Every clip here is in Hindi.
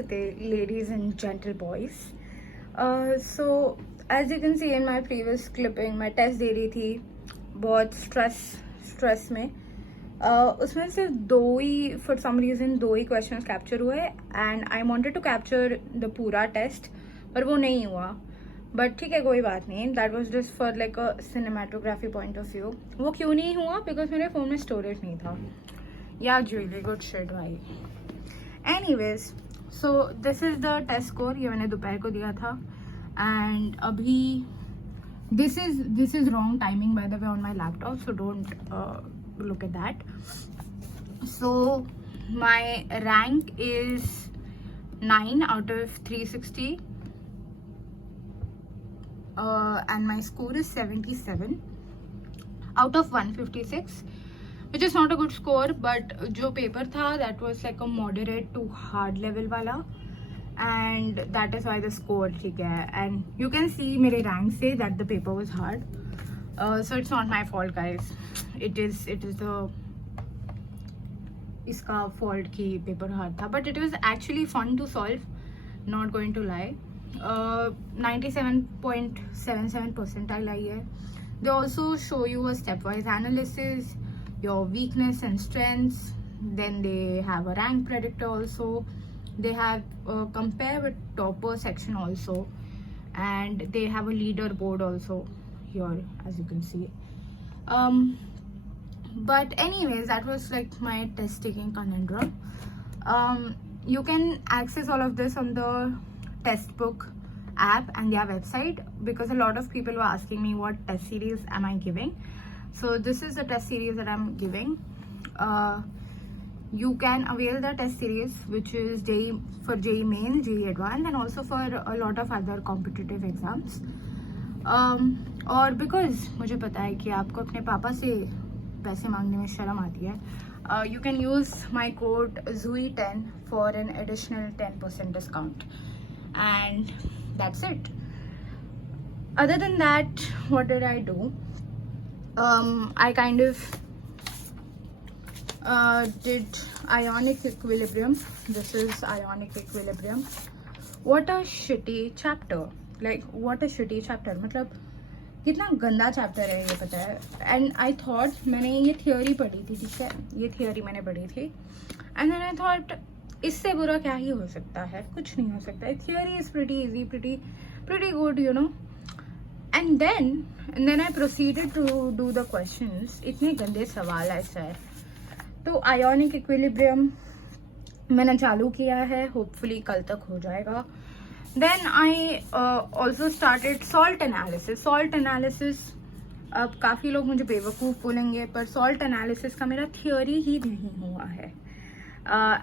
Namaste, ladies and gentle boys. So as you can see in my previous clipping, मैं टेस्ट दे रही थी बहुत स्ट्रेस में. उसमें सिर्फ फॉर सम रीज़न दो ही क्वेश्चंस कैप्चर हुए and I wanted to capture the पूरा टेस्ट, पर वो नहीं हुआ. बट ठीक है, कोई बात नहीं. That was just for like a cinematography point of view. वो क्यों नहीं हुआ? बिकॉज मेरे फ़ोन में स्टोरेज नहीं था. या रियली गुड शिट भाई. Anyways, so this is the test score. ये मैंने दोपहर को दिया था एंड अभी this is wrong timing by the way on my laptop, so don't look at that. So my rank is 9 out of 360 and my score is 77 out of 156, which is not a good score, but जो paper था that was like a moderate to hard level वाला, and that is why the score ठीक है. And you can see मेरे rank से that the paper was hard. So it's not my fault guys, it is the इसका fault कि paper hard था, but it was actually fun to solve, not going to lie. 97.77 percentile आई है. They also show you a stepwise analysis, your weakness and strengths. Then they have a rank predictor also. They have compare with topper section also, and they have a leaderboard also here, as you can see. But anyways, that was like my test taking conundrum. You can access all of this on the Testbook app and their website, because a lot of people were asking me what test series am I giving. So this is the test series that I'm giving. You can avail the test series, which is JEE Main, JEE Advanced, and also for a lot of other competitive exams. और बिकॉज मुझे पता है कि आपको अपने पापा से पैसे मांगने में शर्म आती है, you can use my code ZUI10 for an additional 10% discount, and that's it. Other than that, what did I do? I kind of did ionic equilibrium. This is ionic equilibrium. What a shitty chapter. Like what a shitty chapter. मतलब कितना गंदा चैप्टर है ये, पता है. एंड आई थॉट, मैंने ये थियोरी पढ़ी थी, ठीक है, ये थियोरी मैंने पढ़ी थी, एंड देन आई थॉट इससे बुरा क्या ही हो सकता है, कुछ नहीं हो सकता है. Theory is pretty easy, pretty good, you know. And then I proceeded to do the questions. इतने गंदे सवाल है सर. तो आयोनिक इक्विलिब्रियम मैंने चालू किया है, होपफुली कल तक हो जाएगा. Then I also started salt analysis. Salt analysis, अब काफ़ी लोग मुझे बेवकूफ़ बोलेंगे, पर salt analysis का मेरा थियोरी ही नहीं हुआ है.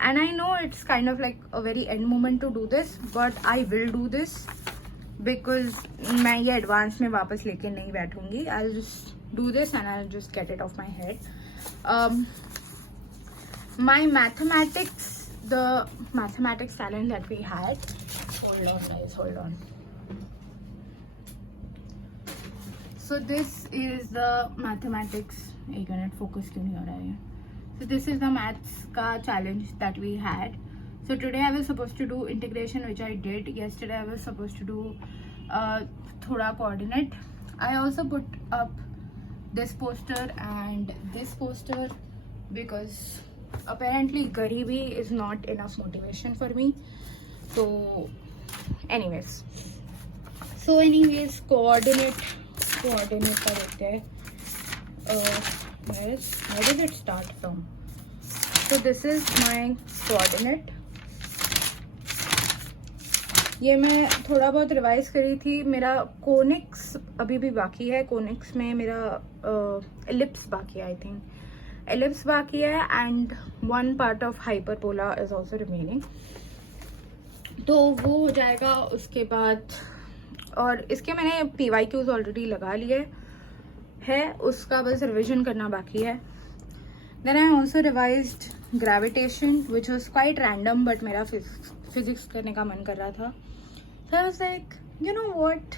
And I know it's kind of like a very end moment to do this, but I will do this because मैं ये advance में वापस लेके नहीं बैठूंगी. I'll just do this and I'll just get it off my head. My mathematics, the mathematics challenge that we had. Hold on guys, hold on. So this is the mathematics. एक मिनट, फोकस क्यों नहीं हो रहा है? So this is the maths का challenge that we had. So today I was supposed to do integration, which I did. Yesterday I was supposed to do थोड़ा coordinate. I also put up this poster and this poster because apparently गरीबी is not enough motivation for me. So anyways, coordinate का देखते हैं. Where did it start from? So this is my coordinate. ये मैं थोड़ा बहुत रिवाइज करी थी. मेरा कोनिक्स अभी भी बाकी है. कोनिक्स में मेरा एलिप्स बाकी है, आई थिंक एलिप्स बाकी है, and one part of hyperbola is also remaining. तो वो हो जाएगा उसके बाद. और इसके मैंने PYQs ऑलरेडी लगा लिए है, उसका बस रिविजन करना बाकी है. Then I also revised gravitation, which was quite random, but मेरा फिजिक्स करने का मन कर रहा था. So I was like, you know what,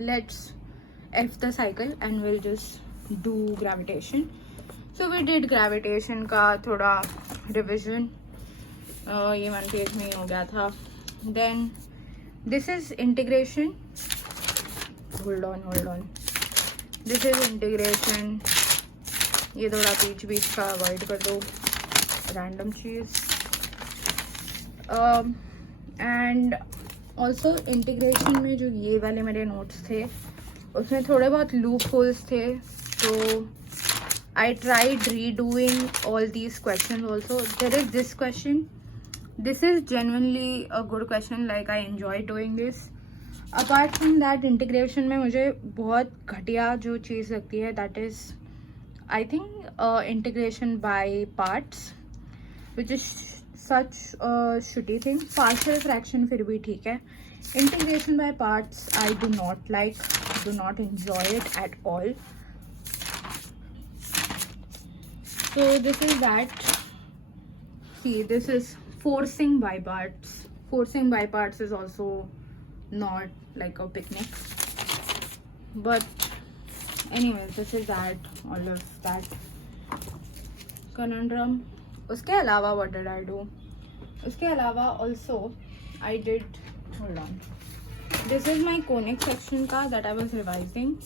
let's F the cycle and will just do gravitation. So we did gravitation का थोड़ा रिविजन. ये 1 पेज में ही हो गया था. Then this is integration. Hold on. This is integration. ये थोड़ा बीच का अवॉइड कर दो, रैंडम चीज. एंड ऑल्सो इंटीग्रेशन में जो ये वाले मेरे नोट्स थे उसमें थोड़े बहुत लूप होल्स थे, तो I tried redoing all these questions also. There is this question. This is genuinely a good question. Like I enjoy doing this. Apart from that, integration में मुझे बहुत घटिया जो चीज़ लगती है, that is, I think integration by parts, which is such a shitty thing. Partial fraction फिर भी ठीक है. Integration by parts I do not like, do not enjoy it at all. So this is that. See, this is forcing by parts. Forcing by parts is also not like a picnic. But anyways, this is that. All of that conundrum. उसके अलावा what did I do? उसके अलावा also I did. Hold on. This is my conic section का that I was revising.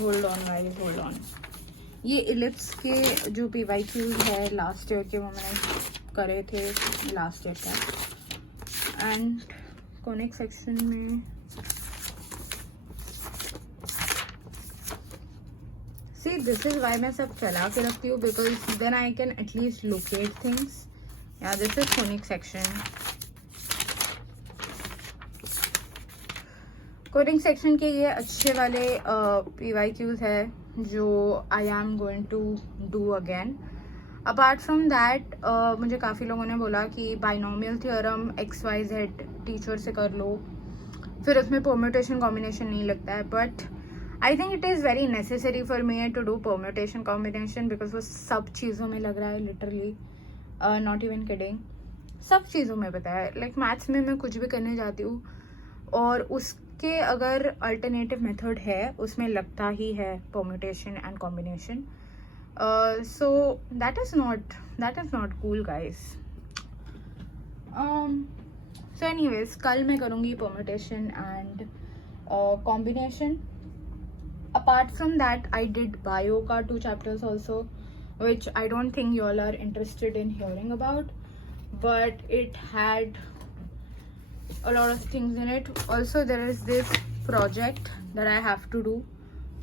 Hold on guys, hold on. ये इलिप्स के जो PYQs है लास्ट ईयर के, वो मैंने करे थे लास्ट ईयर का. एंड कॉनिक सेक्शन में सी दिस इज वाई मैं सब चला के रखती हूँ, because then I can at least locate things. Yeah this is conic section. Coding section के ये अच्छे वाले PYQs है जो I am going to do again. Apart from that मुझे काफ़ी लोगों ने बोला कि बाइनोमियल थ्योरम XYZ टीचर से कर लो, फिर उसमें परम्यूटेशन कॉम्बिनेशन नहीं लगता है. But I think it is very necessary for me to do permutation combination, because वो सब चीज़ों में लग रहा है, लिटरली, नॉट इवन किडिंग. सब चीज़ों में पता है. लाइक मैथ्स में मैं कुछ भी करने जाती हूँ और उसके अगर अल्टरनेटिव मेथड है उसमें लगता ही है permutation and combination. So that is not cool guys. So anyways, कल मैं करूँगी permutation and combination. Apart from that I did bio का 2 chapters also, which I don't think you all are interested in hearing about, but it had a lot of things in it. Also there is this project that I have to do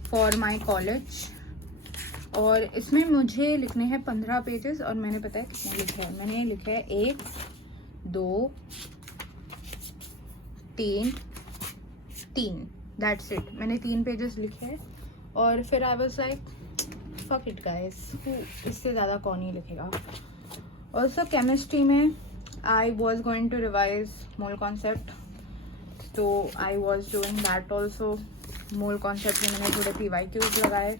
for my college, और इसमें मुझे लिखने हैं 15 पेजेस, और मैंने पता है कितने लिखे हैं. मैंने लिखे हैं 1 2 3 दैट्स इट. मैंने 3 पेजेस लिखे हैं और फिर आई was like fuck it guys, इससे ज़्यादा कौन ही लिखेगा. ऑल्सो केमिस्ट्री में I was going to revise mole concept, so I was doing that also. Mole concept में मैंने थोड़े PYQs लगाए.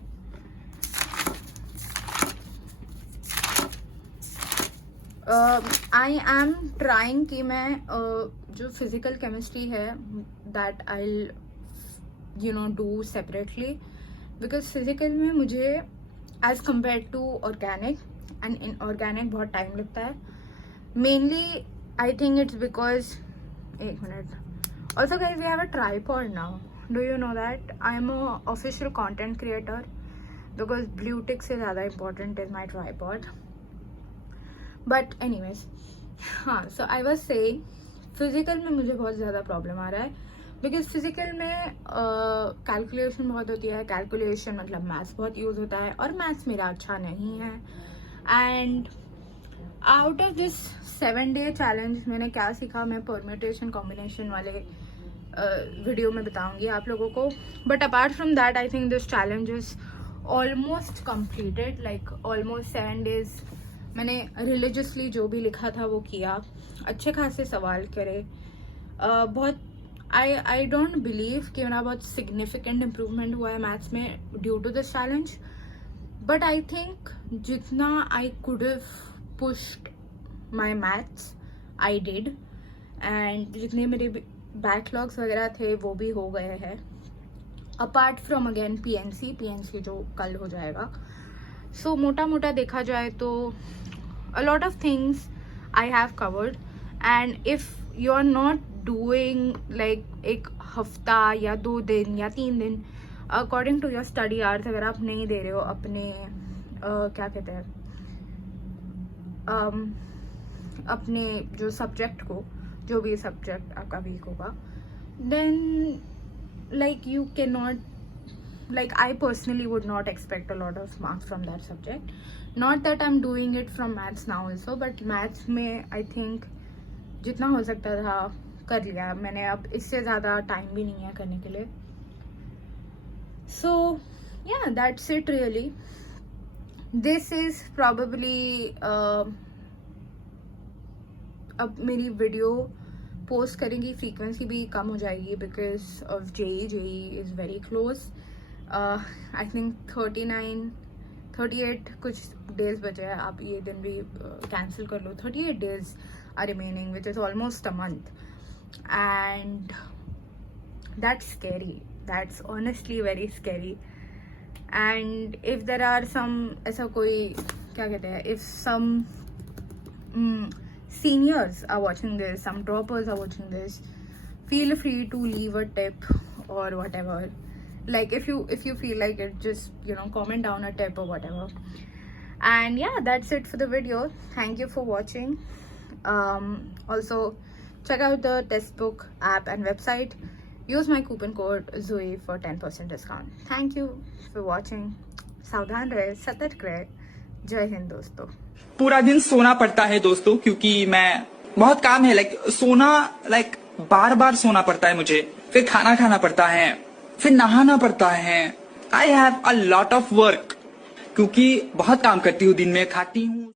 I am trying कि मैं जो physical chemistry है that I'll do separately, because physical में मुझे as compared to organic and inorganic बहुत time लगता है. Mainly, I think it's because, 1 minute. Also guys, we have a tripod now. Do you know that? I am a official content creator because blue tick से ज़्यादा important is my tripod. But anyways, हाँ, so I was saying, physical में मुझे बहुत ज़्यादा problem आ रहा है, because physical में calculation बहुत होती है. calculation मतलब maths बहुत use होता है, और maths मेरा अच्छा नहीं है. And out of this 7-day challenge मैंने क्या सीखा, मैं परम्यूटेशन कॉम्बिनेशन वाले वीडियो में बताऊंगी आप लोगों को. But apart from that, I think this challenge is almost completed. Like almost 7 days मैंने रिलीजियसली जो भी लिखा था वो किया, अच्छे खासे सवाल करे. बहुत आई डोंट बिलीव कि मेरा बहुत सिग्निफिकेंट इम्प्रूवमेंट हुआ है मैथ्स में due to this challenge. But I think जितना I could have pushed my maths I did, and जितने मेरे backlogs वगैरह थे वो भी हो गए हैं, apart from again PNC जो कल हो जाएगा. सो मोटा मोटा देखा जाए तो a lot of things I have covered, and if you are not doing like एक हफ्ता या 2 दिन या 3 दिन according to your study hours, अगर आप नहीं दे रहे हो अपने क्या कहते हैं अपने जो सब्जेक्ट को, जो भी सब्जेक्ट आपका वीक होगा, then like you cannot, like I personally would not expect a lot of marks from that subject. Not that I'm doing it from maths now also, but maths में I think जितना हो सकता था कर लिया मैंने, अब इससे ज़्यादा टाइम भी नहीं है करने के लिए. So yeah, that's it really. This is probably अब मेरी वीडियो पोस्ट करेंगी फ्रीक्वेंसी भी कम हो जाएगी because of JEE is very close. I think 38 कुछ डेज बचे हैं. आप ये दिन भी कैंसिल कर लो. 38 days are remaining which is almost a month, and that's scary. That's honestly very scary. And if there are some, ऐसा कोई क्या कहते हैं, if some seniors are watching this, some droppers are watching this, feel free to leave a tip or whatever. Like if you feel like it, just comment down a tip or whatever. And yeah, that's it for the video. Thank you for watching. Also check out the Testbook app and website. Use my coupon code ZOE for 10% discount. Thank you for watching. सावधान रहे, सतर्क रहे. जय हिंद दोस्तों. पूरा दिन सोना पड़ता है दोस्तों, क्योंकि मैं बहुत काम है सोना, बार बार सोना पड़ता है मुझे. फिर खाना खाना पड़ता है, फिर नहाना पड़ता है. I have a lot of work, क्योंकि बहुत काम करती हूँ दिन में, खाती हूँ.